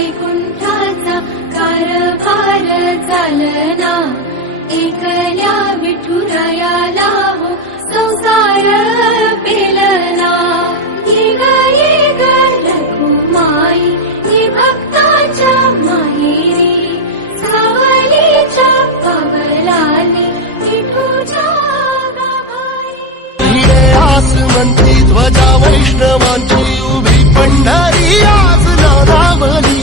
वैकुंठाचा कारभार चालना, एकल्या विठुरायाला हो संसार पेलना. ये ग रघुमाई ही भक्ताच्या माहेरी, सावलीच्या पावलाने विठूच्या आसमंती ध्वजा वैष्णवांची उभी पंढरी आज नारावली.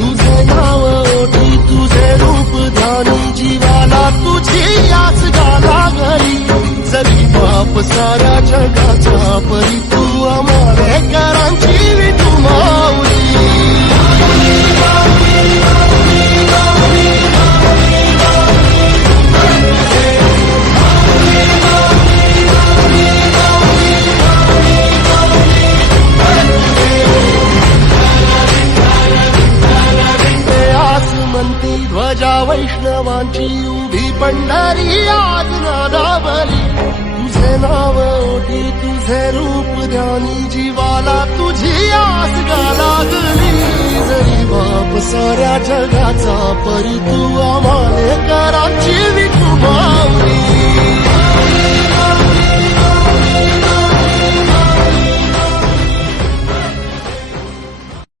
तुझे नाव ओठी तुझे रूप ध्यानी, जीवाला तुझी आस गाला घरी. जरी बाप साऱ्या जगाचा परी, तू आमालेकरांची विठू माऊली. ध्वजा वैष्णवांची उभी पंढरी आज नादावली. तुझे नाव ओठी तुझे रूप ध्यानी, जीवाला तुझी आस गा लागली. जरी बाप साऱ्या जगाचा परी, तू आमालेकरांची विठू माऊली.